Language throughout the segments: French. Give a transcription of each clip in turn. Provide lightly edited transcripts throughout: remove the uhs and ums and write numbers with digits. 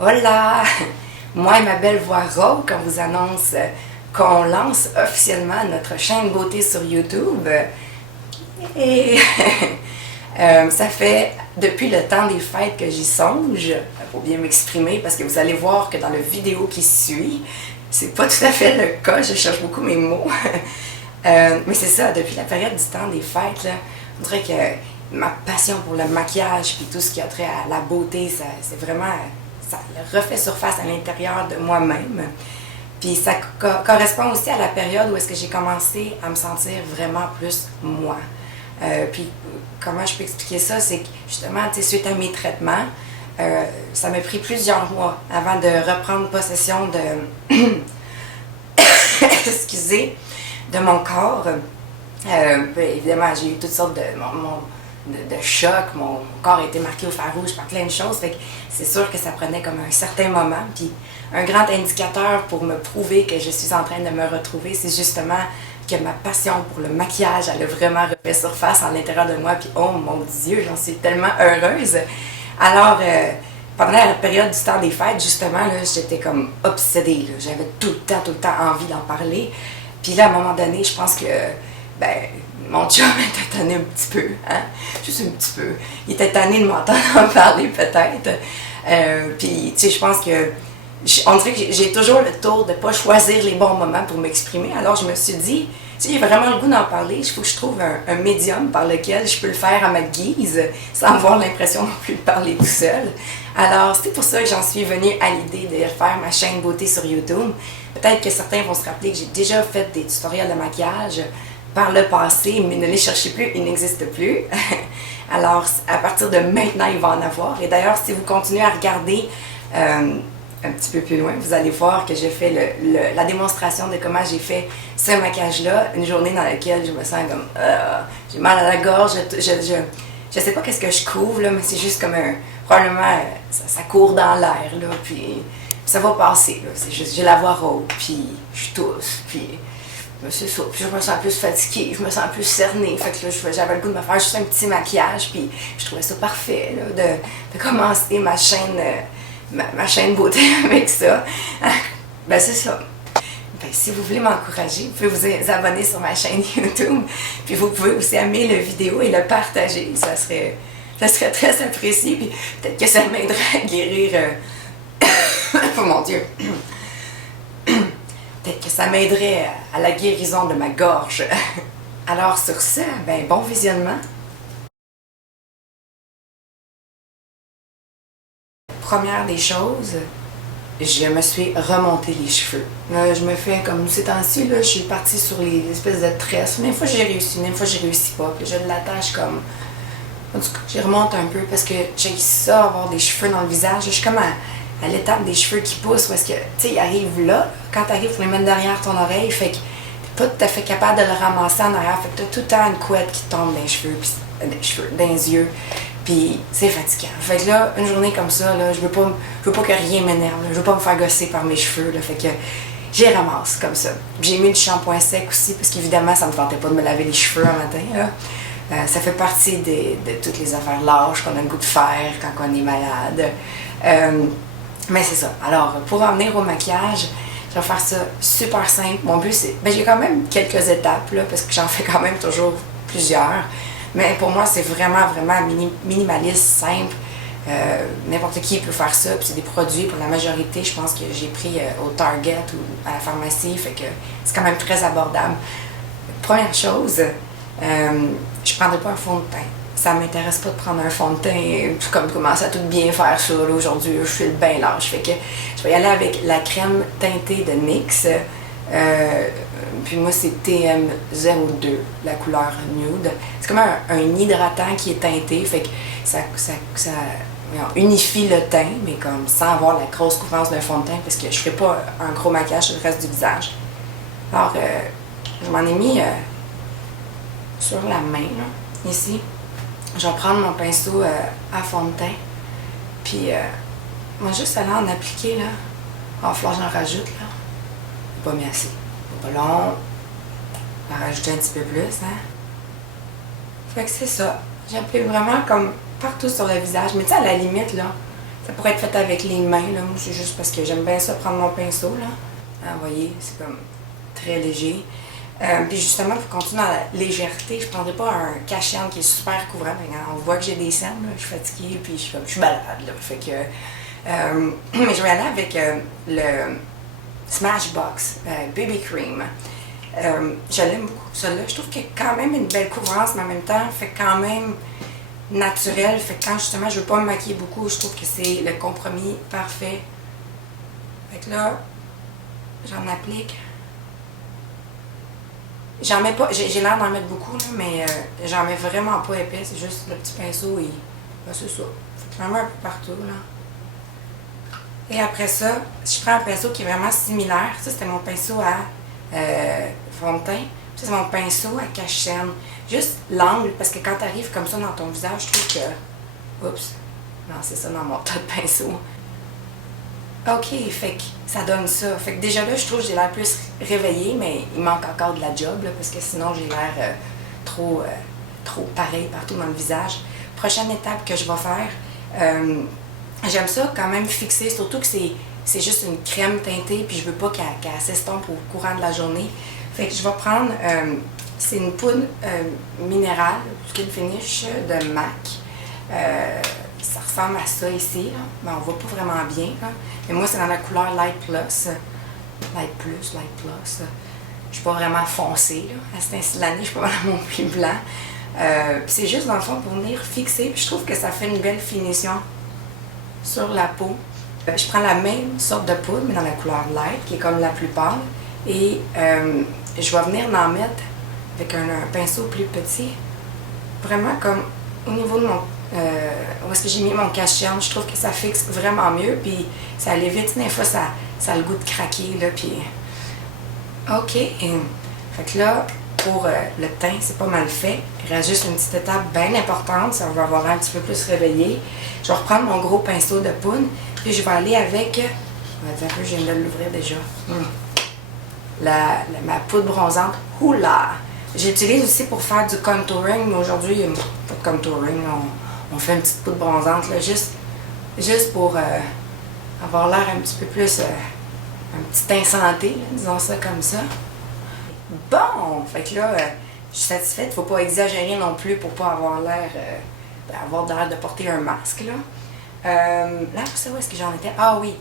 Hola! Moi et ma belle voix rauque, on vous annonce qu'on lance officiellement notre chaîne beauté sur YouTube. Et ça fait depuis le temps des fêtes que j'y songe, pour bien m'exprimer, parce que vous allez voir que dans la vidéo qui suit, c'est pas tout à fait le cas, je cherche beaucoup mes mots. Mais c'est ça, depuis la période du temps des fêtes, là, on dirait que ma passion pour le maquillage puis tout ce qui a trait à la beauté, c'est vraiment, ça refait surface à l'intérieur de moi-même. Puis ça correspond aussi à la période où est-ce que j'ai commencé à me sentir vraiment plus moi. Puis comment je peux expliquer ça, c'est que justement, suite à mes traitements, ça m'a pris plusieurs mois avant de reprendre possession de excusez, de mon corps. Évidemment, j'ai eu toutes sortes de chocs. Mon corps a été marqué au fer rouge par plein de choses. Fait que c'est sûr que ça prenait comme un certain moment. Puis un grand indicateur pour me prouver que je suis en train de me retrouver, c'est justement que ma passion pour le maquillage, elle a vraiment refait surface à l'intérieur de moi. Puis oh mon Dieu, j'en suis tellement heureuse. Alors, pendant la période du temps des fêtes, justement, là, j'étais comme obsédée. J'avais tout le temps envie d'en parler. Puis là, à un moment donné, je pense que, mon chum était tanné un petit peu, hein? Juste un petit peu. Il était tanné de m'entendre en parler, peut-être. Puis, tu sais, je pense que, on dirait que j'ai toujours le tour de ne pas choisir les bons moments pour m'exprimer. Alors, je me suis dit, si j'ai vraiment le goût d'en parler, il faut que je trouve un médium par lequel je peux le faire à ma guise, sans avoir l'impression non plus de parler tout seul. Alors, c'est pour ça que j'en suis venue à l'idée de faire ma chaîne beauté sur YouTube. Peut-être que certains vont se rappeler que j'ai déjà fait des tutoriels de maquillage par le passé, mais ne les cherchez plus, ils n'existent plus. Alors, à partir de maintenant, il va en avoir. Et d'ailleurs, si vous continuez à regarder un petit peu plus loin, vous allez voir que j'ai fait la démonstration de comment j'ai fait ce maquillage-là, une journée dans laquelle je me sens comme j'ai mal à la gorge, je sais pas qu'est-ce que je couvre, là, mais c'est juste comme probablement ça court dans l'air, là, puis ça va passer, là, c'est juste, j'ai la voix rauque, puis je tousse, puis c'est ça, puis je me sens plus fatiguée, je me sens plus cernée, fait que là, j'avais le goût de me faire juste un petit maquillage, puis je trouvais ça parfait, là, de commencer ma chaîne beauté avec ça. Ben c'est ça. Ben, si vous voulez m'encourager, vous pouvez vous abonner sur ma chaîne YouTube. Puis vous pouvez aussi aimer la vidéo et le partager. Ça serait très apprécié. Puis peut-être que ça m'aiderait à guérir. Oh mon Dieu! Peut-être que ça m'aiderait à la guérison de ma gorge. Alors sur ça, ben bon visionnement. Première des choses, je me suis remonté les cheveux. Je me fais comme ces temps-ci, je suis partie sur les espèces de tresses. Une fois j'ai réussi, une fois j'ai réussi pas. Puis je l'attache comme. En tout cas, je remonte un peu parce que j'ai ça, avoir des cheveux dans le visage. Je suis comme à l'étape des cheveux qui poussent parce que, tu sais, ils arrivent là. Quand tu arrives pour les mettre derrière ton oreille, fait que t'es pas tout à fait capable de le ramasser en arrière. Fait que t'as tout le temps une couette qui tombe dans les cheveux, dans les yeux. Puis c'est fatigant. Fait que là, une journée comme ça, là, je veux pas que rien m'énerve. Je veux pas me faire gosser par mes cheveux. Là, fait que j'y ramasse comme ça. J'ai mis du shampoing sec aussi, parce qu'évidemment, ça me tentait pas de me laver les cheveux un matin. Là. Ça fait partie de toutes les affaires lâches qu'on a le goût de faire quand on est malade. Mais c'est ça. Alors, pour en venir au maquillage, je vais faire ça super simple. Mon but, c'est. Ben, j'ai quand même quelques étapes, là, parce que j'en fais quand même toujours plusieurs. Mais pour moi, c'est vraiment minimaliste, simple. N'importe qui peut faire ça. Puis c'est des produits, pour la majorité, je pense que j'ai pris au Target ou à la pharmacie. Fait que c'est quand même très abordable. Première chose, je ne prendrai pas un fond de teint. Ça ne m'intéresse pas de prendre un fond de teint. Comme commencer à tout bien faire ça. Aujourd'hui, je suis le bain lâche. Fait que je vais y aller avec la crème teintée de NYX. Puis moi, c'est TM02, la couleur nude. C'est comme un hydratant qui est teinté, fait que ça unifie le teint, mais comme sans avoir la grosse couvrance d'un fond de teint, parce que je ne ferai pas un gros maquillage sur le reste du visage. Alors, je m'en ai mis sur la main, là, ici. Je vais prendre mon pinceau à fond de teint, puis moi, juste aller en appliquer, là. Il va falloir que j'en rajoute, là. Pas mis assez. Pas long. On va rajouter un petit peu plus, hein. Fait que c'est ça. J'applique vraiment comme partout sur le visage. Mais tu sais, à la limite, là, Ça pourrait être fait avec les mains, là. Moi, c'est juste parce que j'aime bien ça, prendre mon pinceau, là. Ah, vous voyez, c'est comme très léger. Puis justement, pour continuer dans la légèreté, je ne prendrais pas un cache-cerne qui est super couvrant. On voit que j'ai des cernes, là, je suis fatiguée, puis je suis malade, là. Fait que, mais je vais aller avec le Smashbox Baby Cream. Je l'aime beaucoup, celui-là. Je trouve qu'il y a quand même une belle couvrance, mais en même temps, fait quand même naturel. Fait que quand justement je veux pas me maquiller beaucoup, je trouve que c'est le compromis parfait. Fait que là, j'en applique. J'en mets pas, j'ai l'air d'en mettre beaucoup, là, mais j'en mets vraiment pas épais. C'est juste le petit pinceau et ben, c'est ça. Fait que vraiment un peu partout, là. Et après ça, je prends un pinceau qui est vraiment similaire. Ça, c'était mon pinceau à fond de teint. Ça, c'est mon pinceau à cache-cerne. Juste l'angle, parce que quand tu arrives comme ça dans ton visage, je trouve que... Oups. Non, c'est ça dans mon tas de pinceaux. OK, fait que ça donne ça. Fait que déjà là, je trouve que j'ai l'air plus réveillée, mais il manque encore de la job, là, parce que sinon, j'ai l'air trop pareil partout dans le visage. Prochaine étape que je vais faire, j'aime ça quand même fixer, surtout que c'est juste une crème teintée, puis je veux pas qu'elle s'estompe au courant de la journée. Fait que je vais prendre, c'est une poudre minérale, skin finish de MAC. Ça ressemble à ça ici, là. Mais on voit pas vraiment bien, là. Mais moi, c'est dans la couleur Light Plus. Light Plus. Je suis pas vraiment foncée, là. À cet instant de l'année, je suis pas vraiment mon plus blanc. C'est juste, dans le fond, pour venir fixer. Puis je trouve que ça fait une belle finition sur la peau. Je prends la même sorte de poudre, mais dans la couleur Light, qui est comme la plus pâle. Et je vais venir en mettre avec un pinceau plus petit. Vraiment comme au niveau de mon... où est-ce que j'ai mis mon cache-cerne, je trouve que ça fixe vraiment mieux, puis ça allait vite. Des fois, ça a le goût de craquer, là, puis... OK. Fait que là, pour le teint, c'est pas mal fait. Il reste juste une petite étape bien importante, ça va avoir un petit peu plus réveillé. Je vais reprendre mon gros pinceau de poudre, puis je vais aller avec... je viens de l'ouvrir déjà. Ma poudre bronzante Hoola. J'utilise aussi pour faire du contouring, mais aujourd'hui, il n'y a pas de contouring. On fait une petite poudre bronzante, là, juste pour avoir l'air un petit peu plus, un petit teint santé, là, disons ça comme ça. Bon, fait que là, je suis satisfaite. Faut pas exagérer non plus pour pas avoir l'air, de porter un masque, là. Là, pour ça, où est-ce que j'en étais? Ah oui,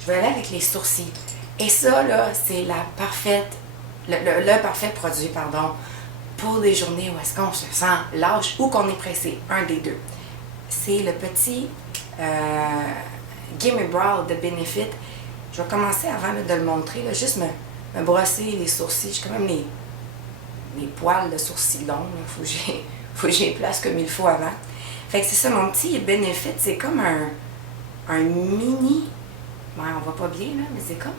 je vais aller avec les sourcils. Et ça, là, c'est le parfait produit, pardon, pour des journées où est-ce qu'on se sent lâche ou qu'on est pressé, un des deux. C'est le petit Gimme Brow de Benefit. Je vais commencer avant de le montrer, là, juste me brosser les sourcils. J'ai quand même les poils de sourcils longs. Il faut que j'y place comme il faut avant. Fait que c'est ça, mon petit Benefit, c'est comme un mini... Ouais, on voit pas bien, là, mais c'est comme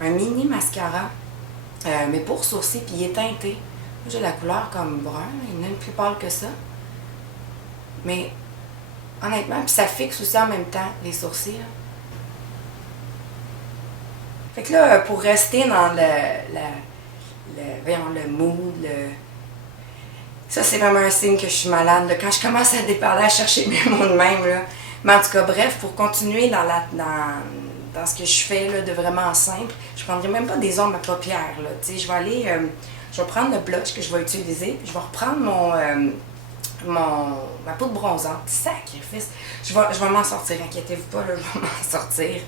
un mini mascara, mais pour sourcils, puis il est teinté. Moi, j'ai la couleur comme brun, il n'est plus pâle que ça. Mais, honnêtement, puis ça fixe aussi en même temps les sourcils, là. Fait que là, pour rester dans le mood, ça, c'est vraiment un signe que je suis malade, là. Quand je commence à déparler, à chercher mes mots de même, là. Mais en tout cas, bref, pour continuer dans ce que je fais là, de vraiment simple, je ne prendrai même pas des ombres à paupières. Là, je vais aller, je vais prendre le blush que je vais utiliser, puis je vais reprendre ma poudre bronzante. Sacrifice! Je vais m'en sortir, inquiétez-vous pas, là, je vais m'en sortir.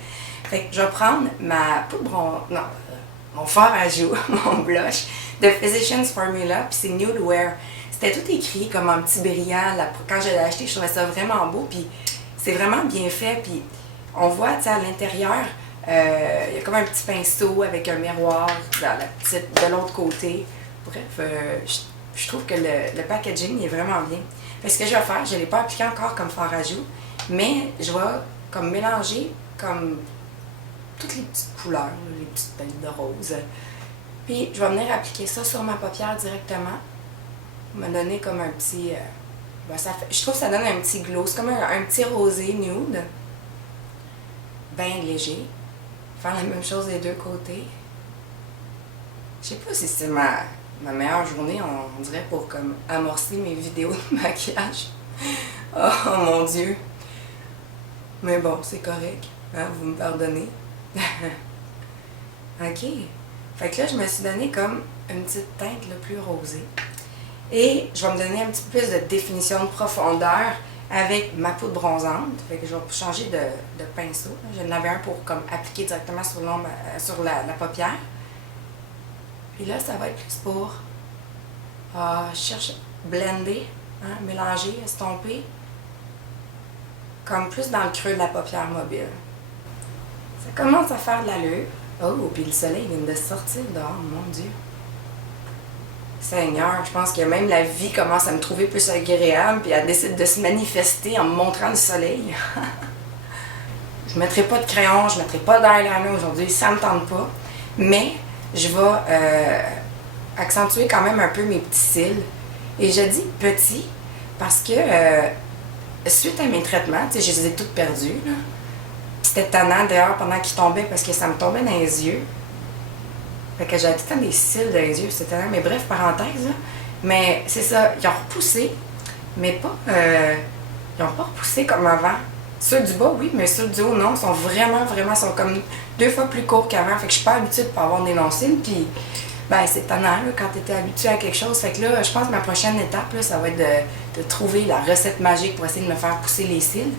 Fait que je vais prendre ma poudre bronzante, non, mon fard à joues, mon blush de Physicians Formula, puis c'est Nude Wear. C'était tout écrit comme un petit brillant. Quand je l'ai acheté, je trouvais ça vraiment beau, puis c'est vraiment bien fait, puis on voit, tu sais, à l'intérieur, il y a comme un petit pinceau avec un miroir de l'autre côté. Bref, je trouve que le packaging est vraiment bien. Fait que ce que je vais faire, je ne l'ai pas appliqué encore comme fard à joues, mais je vais comme mélanger comme toutes les petites couleurs, les petites belles de rose. Puis je vais venir appliquer ça sur ma paupière directement. Me donner comme un petit... je trouve que ça donne un petit glow. C'est comme un petit rosé nude. Bien léger. Faire la même chose des deux côtés. Je sais pas si c'est ma meilleure journée, on dirait, pour comme amorcer mes vidéos de maquillage. Oh mon Dieu! Mais bon, c'est correct. Hein, vous me pardonnez. OK. Fait que là, je me suis donné comme une petite teinte là, plus rosée. Et je vais me donner un petit peu plus de définition de profondeur avec ma poudre bronzante. Fait que je vais changer de pinceau. J'en avais un pour comme appliquer directement sur l'ombre, sur la paupière. Puis là, ça va être plus pour je cherche blender, hein, mélanger, estomper, comme plus dans le creux de la paupière mobile. Ça commence à faire de l'allure. Oh, puis le soleil vient de sortir dehors, mon Dieu. Seigneur, je pense que même la vie commence à me trouver plus agréable, puis elle décide de se manifester en me montrant le soleil. Je ne mettrai pas de crayon, je ne mettrai pas d'eyeliner aujourd'hui, ça ne me tente pas. Mais je vais accentuer quand même un peu mes petits cils. Et je dis petits parce que suite à mes traitements, je les ai toutes perdus. C'était tannant d'ailleurs pendant qu'ils tombaient parce que ça me tombait dans les yeux. Fait que j'avais tout le temps des cils dans les yeux, c'était tannant. Mais bref, parenthèse, là. Mais c'est ça, ils ont repoussé, mais pas. Ils n'ont pas repoussé comme avant. Ceux du bas, oui, mais ceux du haut, non. Ils sont vraiment, sont comme 2 fois plus courts qu'avant. Fait que je suis pas habituée de pas avoir des longs-cils. Puis, ben, c'est tannant, là, quand tu étais habituée à quelque chose. Fait que là, je pense que ma prochaine étape, là, ça va être de trouver la recette magique pour essayer de me faire pousser les cils.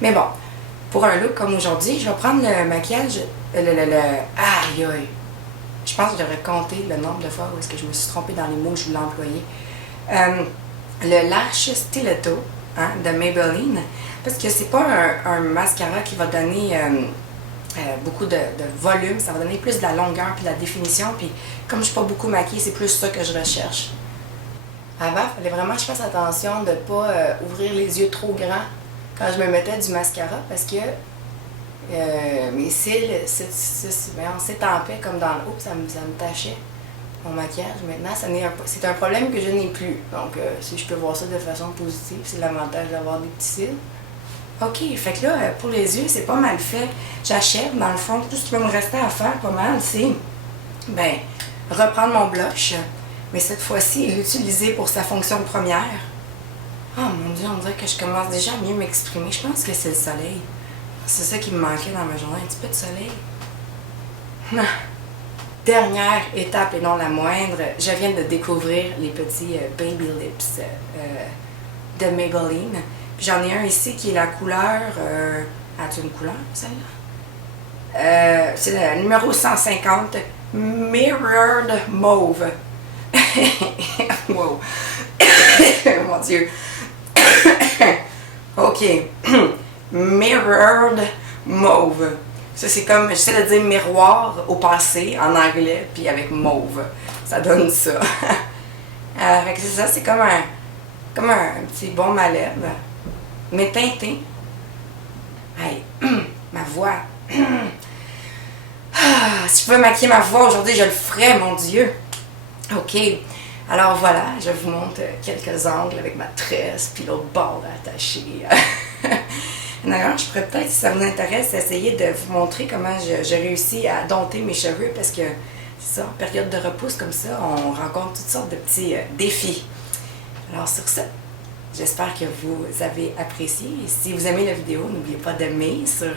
Mais bon, pour un look comme aujourd'hui, je vais prendre le maquillage. Aïe, aïe. Je pense que j'aurais compté le nombre de fois où est-ce que je me suis trompée dans les mots que je voulais employer. Le Lash Stiletto, hein, de Maybelline, parce que c'est pas un mascara qui va donner beaucoup de volume, ça va donner plus de la longueur puis de la définition, puis comme je suis pas beaucoup maquillée, c'est plus ça que je recherche. Avant, il fallait vraiment que je fasse attention de ne pas ouvrir les yeux trop grands quand je me mettais du mascara, parce que mes cils s'étampaient comme dans le haut, ça me tachait mon maquillage. Maintenant, c'est un problème que je n'ai plus. Donc, si je peux voir ça de façon positive, c'est l'avantage d'avoir des petits cils. OK, fait que là, pour les yeux, c'est pas mal fait. J'achève, dans le fond, tout ce qui va me rester à faire pas mal, c'est reprendre mon blush, mais cette fois-ci, l'utiliser pour sa fonction première. Oh mon Dieu, on dirait que je commence déjà à mieux m'exprimer. Je pense que c'est le soleil. C'est ça qui me manquait dans ma journée, un petit peu de soleil. Dernière étape et non la moindre, je viens de découvrir les petits Baby Lips de Maybelline. Puis j'en ai un ici qui est la couleur... As-tu une couleur, celle-là? C'est le numéro 150, Mirrored Mauve. Wow! Mon Dieu! OK. Mirrored Mauve. Ça, c'est comme, j'essaie de dire miroir au passé en anglais, puis avec mauve. Ça donne ça. Fait que c'est ça, c'est comme un petit baume à lèvres, mais teinté. Hey, ma voix. Si je pouvais maquiller ma voix aujourd'hui, je le ferais, mon Dieu. OK. Alors voilà, je vous montre quelques angles avec ma tresse, puis l'autre bord attaché. D'ailleurs, je pourrais peut-être, si ça vous intéresse, essayer de vous montrer comment j'ai réussi à dompter mes cheveux, parce que c'est ça, en période de repousse comme ça, on rencontre toutes sortes de petits défis. Alors sur ça, j'espère que vous avez apprécié. Et si vous aimez la vidéo, n'oubliez pas d'aimer sur,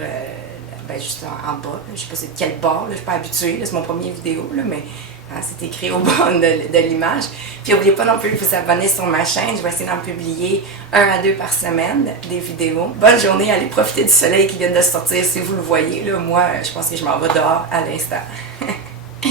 juste en bas. Je ne sais pas c'est de quel bord, là, je ne suis pas habituée, c'est mon premier vidéo, là, mais hein, c'est écrit au bas de l'image. Puis n'oubliez pas non plus de vous abonner sur ma chaîne. Je vais essayer d'en publier 1 à 2 par semaine, des vidéos. Bonne journée, allez profiter du soleil qui vient de sortir si vous le voyez. Là, moi, je pense que je m'en vais dehors à l'instant.